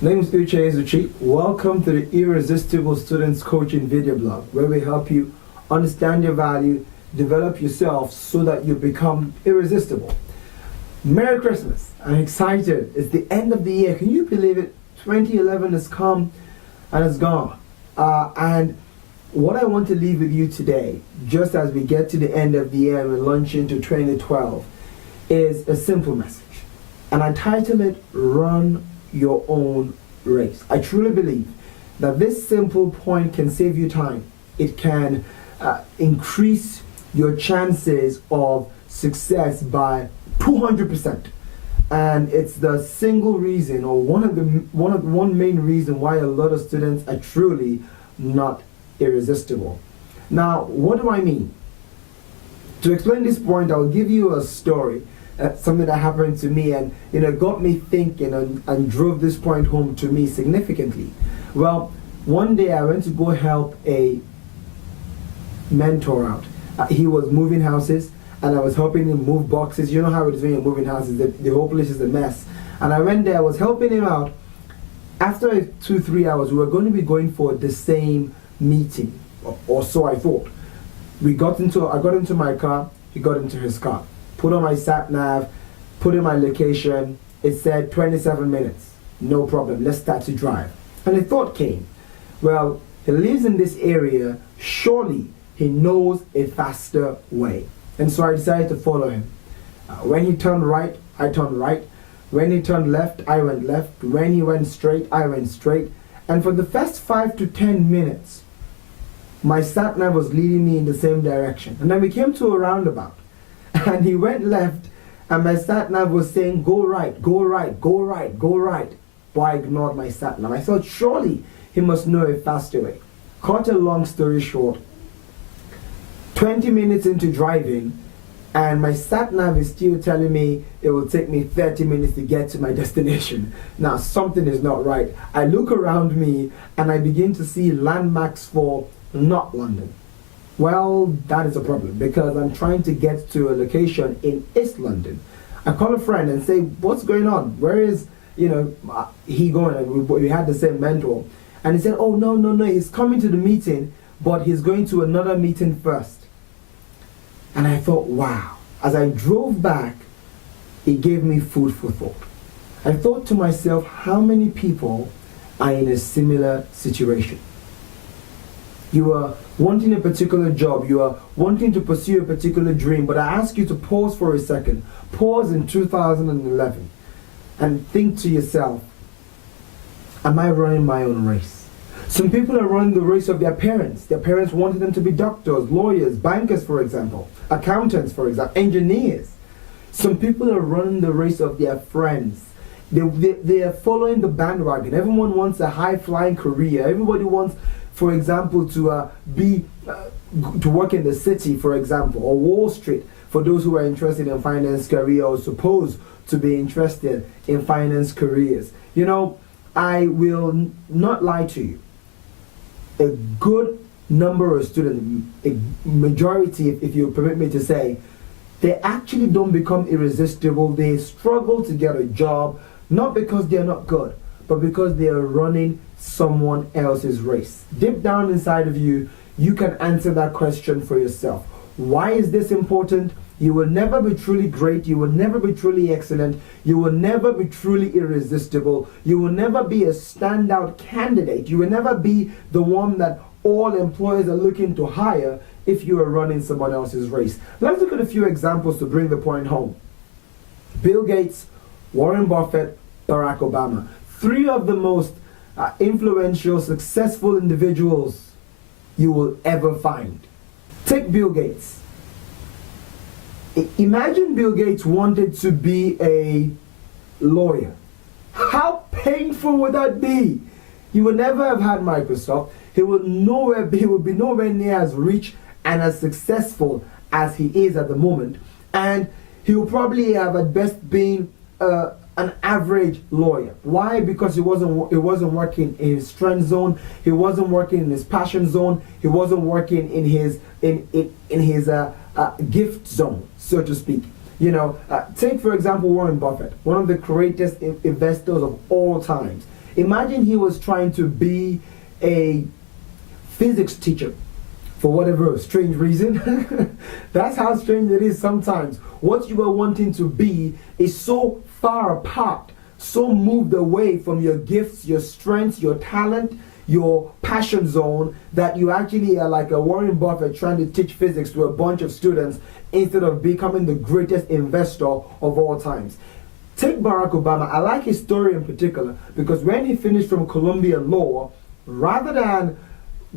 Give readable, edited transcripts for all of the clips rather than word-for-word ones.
My name is Uche Ezuchi. Welcome to the Irresistible Students Coaching video blog, where we help you understand your value, develop yourself so that you become irresistible. Merry Christmas. I'm excited. It's the end of the year. Can you believe it? 2011 has come and it's gone. And what I want to leave with you today, just as we get to the end of the year and we launch into 2012, is a simple message. And I title it, Run Your Own Race. I truly believe that this simple point can save you time. It can increase your chances of success by 200%. And it's the single reason, or one main reason why a lot of students are truly not irresistible. Now, what do I mean? To explain this point, I'll give you a story. Something that happened to me and got me thinking and drove this point home to me significantly. Well, one day I went to go help a mentor out. He was moving houses and I was helping him move boxes. You know how it is when you're moving houses, the whole place is a mess. And I went there, I was helping him out. After 2-3 hours, we were going to be going for the same meeting, or so I thought. I got into my car, he got into his car. Put on my sat nav, put in my location. It said 27 minutes. No problem, let's start to drive. And a thought came, well, he lives in this area, surely he knows a faster way. And so I decided to follow him. When he turned right, I turned right. When he turned left, I went left. When he went straight, I went straight. And for the first 5 to 10 minutes, my sat nav was leading me in the same direction. And then we came to a roundabout. And he went left, and my sat nav was saying, go right, go right, go right, go right. But I ignored my sat nav. I thought, surely he must know a faster way. Cut a long story short, 20 minutes into driving, and my sat nav is still telling me it will take me 30 minutes to get to my destination. Now, something is not right. I look around me, and I begin to see landmarks for not London. Well, that is a problem because I'm trying to get to a location in East London. I call a friend and say, what's going on? Where is, he going? And we had the same mentor. And he said, oh, no, he's coming to the meeting, but he's going to another meeting first. And I thought, wow. As I drove back, it gave me food for thought. I thought to myself, how many people are in a similar situation? You are wanting a particular job, you are wanting to pursue a particular dream, but I ask you to pause for a second. Pause in 2011 and think to yourself, am I running my own race? Some people are running the race of their parents. Their parents wanted them to be doctors, lawyers, bankers, for example, accountants, for example, engineers. Some people are running the race of their friends. They are following the bandwagon. Everyone wants a high-flying career. Everybody wants, for example, to work in the city, for example, or Wall Street, for those who are interested in finance career or supposed to be interested in finance careers. I will not lie to you. A good number of students, a majority, if you permit me to say, they actually don't become irresistible. They struggle to get a job, not because they're not good, but because they are running someone else's race. Deep down inside of you, you can answer that question for yourself. Why is this important? You will never be truly great. You will never be truly excellent. You will never be truly irresistible. You will never be a standout candidate. You will never be the one that all employers are looking to hire if you are running someone else's race. Let's look at a few examples to bring the point home. Bill Gates, Warren Buffett, Barack Obama. 3 of the most influential, successful individuals you will ever find. Take Bill Gates. Imagine Bill Gates wanted to be a lawyer. How painful would that be? He would never have had Microsoft. He would be nowhere near as rich and as successful as he is at the moment. And he would probably have at best been an average lawyer. Why? Because he wasn't working in his strength zone. He wasn't working in his passion zone. He wasn't working in his gift zone, so to speak. You know, take for example Warren Buffett, one of the greatest investors of all times. Imagine he was trying to be a physics teacher for whatever strange reason. That's how strange it is sometimes. What you are wanting to be is so far apart, so moved away from your gifts, your strengths, your talent, your passion zone, that you actually are like a Warren Buffett trying to teach physics to a bunch of students instead of becoming the greatest investor of all times. Take Barack Obama. I like his story in particular because when he finished from Columbia Law, rather than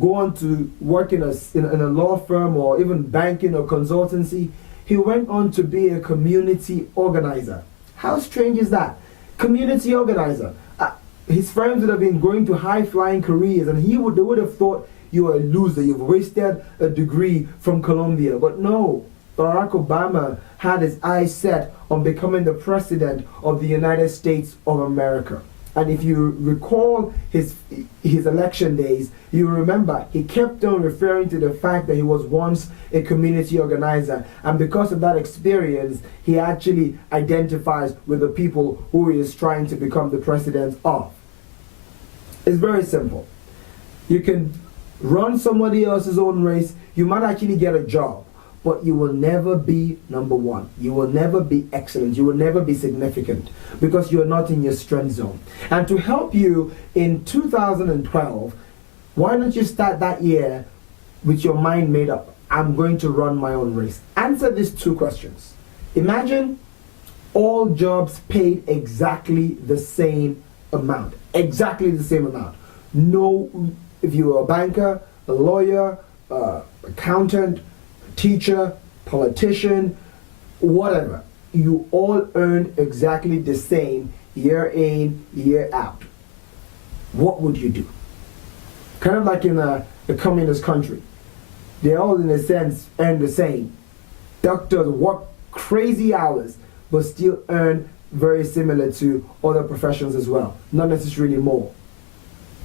go on to work in a law firm or even banking or consultancy, he went on to be a community organizer. How strange is that? Community organizer. His friends would have been going to high-flying careers, and they would have thought you were a loser, you've wasted a degree from Columbia. But no, Barack Obama had his eyes set on becoming the president of the United States of America. And if you recall his election days, you remember he kept on referring to the fact that he was once a community organizer. And because of that experience, he actually identifies with the people who he is trying to become the president of. It's very simple. You can run somebody else's own race. You might actually get a job, but you will never be number one. You will never be excellent. You will never be significant because you're not in your strength zone. And to help you in 2012, why don't you start that year with your mind made up? I'm going to run my own race. Answer these two questions. Imagine all jobs paid exactly the same amount. Exactly the same amount. No, if you were a banker, a lawyer, accountant, teacher, politician, whatever, you all earn exactly the same year in, year out. What would you do? Kind of like in a communist country. They all, in a sense, earn the same. Doctors work crazy hours, but still earn very similar to other professions as well, not necessarily more.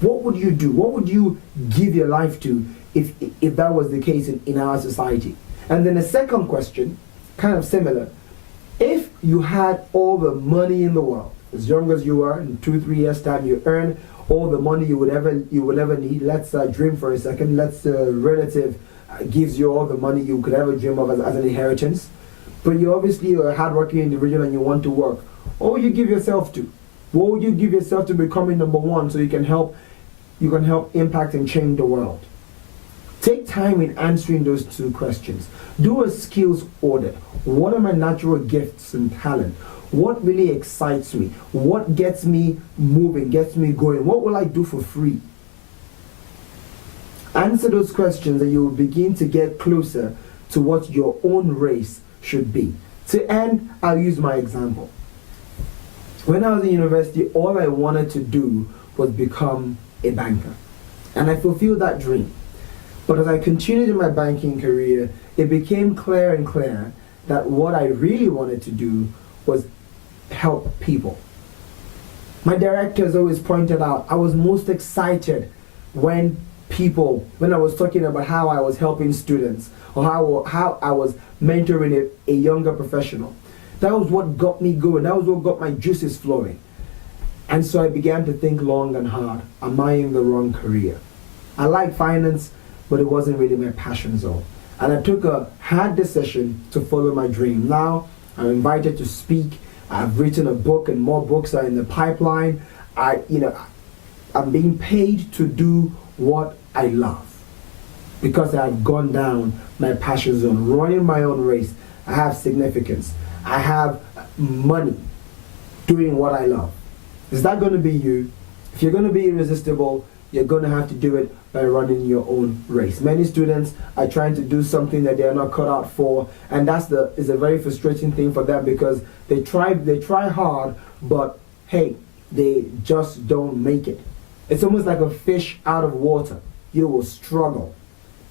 What would you do? What would you give your life to if that was the case in our society? And then the second question, kind of similar, if you had all the money in the world, as young as you are, in 2-3 years time, you earn all the money you would ever need. Let's dream for a second. Let's relative gives you all the money you could ever dream of as an inheritance. But you obviously are a hardworking individual and you want to work. What would you give yourself to? What would you give yourself to becoming number one so you can help impact and change the world? Take time in answering those two questions. Do a skills audit. What are my natural gifts and talent? What really excites me? What gets me moving, gets me going? What will I do for free? Answer those questions and you will begin to get closer to what your own race should be. To end, I'll use my example. When I was in university, all I wanted to do was become a banker. And I fulfilled that dream. But as I continued in my banking career, it became clear and clear that what I really wanted to do was help people. My directors always pointed out I was most excited when I was talking about how I was helping students or how I was mentoring a younger professional. That was what got me going. That was what got my juices flowing. And so I began to think long and hard, am I in the wrong career? I like finance, but it wasn't really my passion zone. And I took a hard decision to follow my dream. Now I'm invited to speak. I've written a book and more books are in the pipeline. I'm being paid to do what I love because I've gone down my passion zone, running my own race. I have significance. I have money doing what I love. Is that going to be you? If you're going to be irresistible, you're going to have to do it by running your own race. Many students are trying to do something that they are not cut out for, and is a very frustrating thing for them because they try hard, but hey, they just don't make it. It's almost like a fish out of water. You will struggle.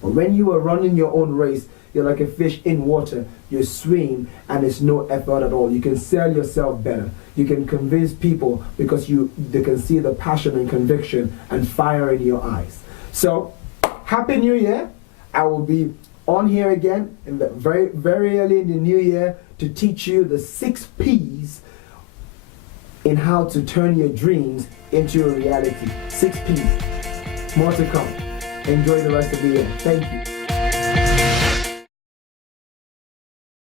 But when you are running your own race, you're like a fish in water. You swim and it's no effort at all. You can sell yourself better. You can convince people because they can see the passion and conviction and fire in your eyes. So, Happy New Year. I will be on here again in the very early in the new year to teach you the 6 P's in how to turn your dreams into a reality. 6 P's. More to come. Enjoy the rest of the year. Thank you.